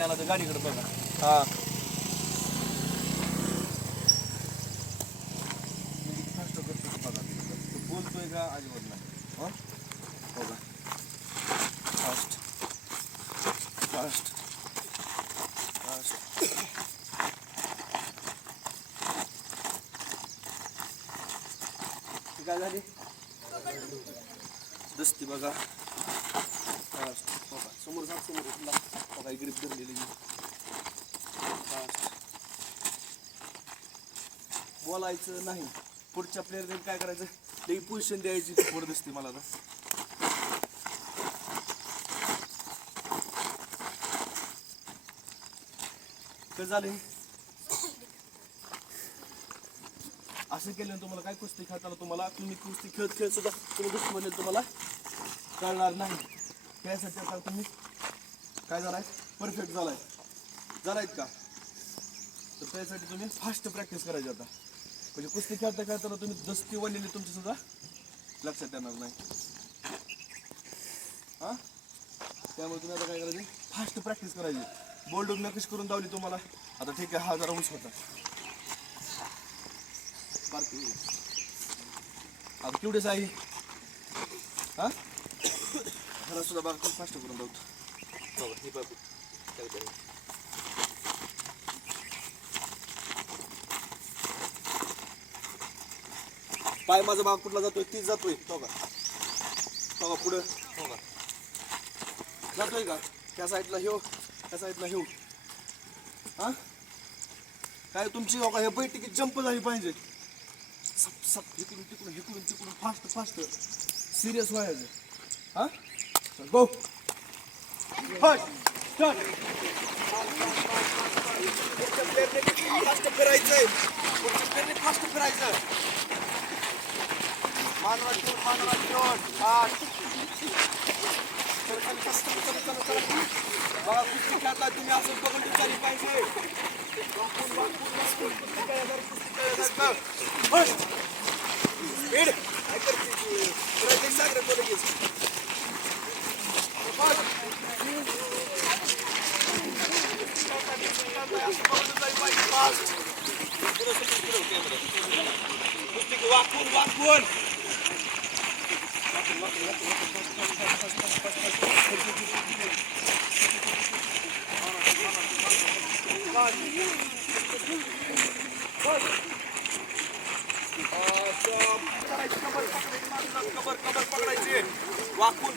त्याला तर गाडीकडे बघा. हा फास्ट करतो बघा. तो बोलतोय का अजिबात नाही. हा बघा फास्ट फास्ट फास्ट. काय झाली दस्ती बघा. फास्ट बघा समोर जा समोर तुला बघा ग्रीप धरलेली. फास्ट बोलायचं नाही. पुढच्या प्लेअरने काय करायचं ते पोझिशन द्यायची. पुढे दिसते मला तर काय झाले. असं केलं तुम्हाला काय कुस्ती खेळताना तुम्ही कुस्ती खेळ सुद्धा तुम्ही गोष्टी म्हणजे तुम्हाला कळणार नाही. त्यासाठी आता तुम्ही काय झालाय परफेक्ट झालाय का. तर त्यासाठी तुम्ही फास्ट प्रॅक्टिस करायची आता. म्हणजे कुस्ती खेळताना तुम्ही दस्ती वाढलेली तुमची सुद्धा लक्षात येणार नाही. हा त्यामुळे तुम्ही आता काय करायचे फास्ट प्रॅक्टिस करायची. बोल्ड नकश करून दावली तुम्हाला. आता ठीक आहे हा जरा उंच होता. आता केवढेच आहे हा ह्याला सुद्धा बघा खूप फास्ट करून दावतो. हे बाबू पाय माझा भाग कुठला जातोय तीच जातोय. तो का पुढं हो का जातोय का त्या साईडला ह्यो त्या साईडला ह्यो. हा काय तुमची हो का हे बैठकी जंप झाली पाहिजे. सप सप इकडून तिकडून इकडून तिकडून फास्ट फास्ट सिरियस व्हायचं. हा गो फास्ट स्टार्ट. फास्ट फिरायचंय. फास्ट फिरायचं. मानवा ठेवून फास्ट. चला बघा कुस्ती खेळता तुम्ही असं बघून विचारली पाहिजे. फास्ट स्पीड काय करते सांग रे लगेच. वाकून कबर पकडायची. वाकून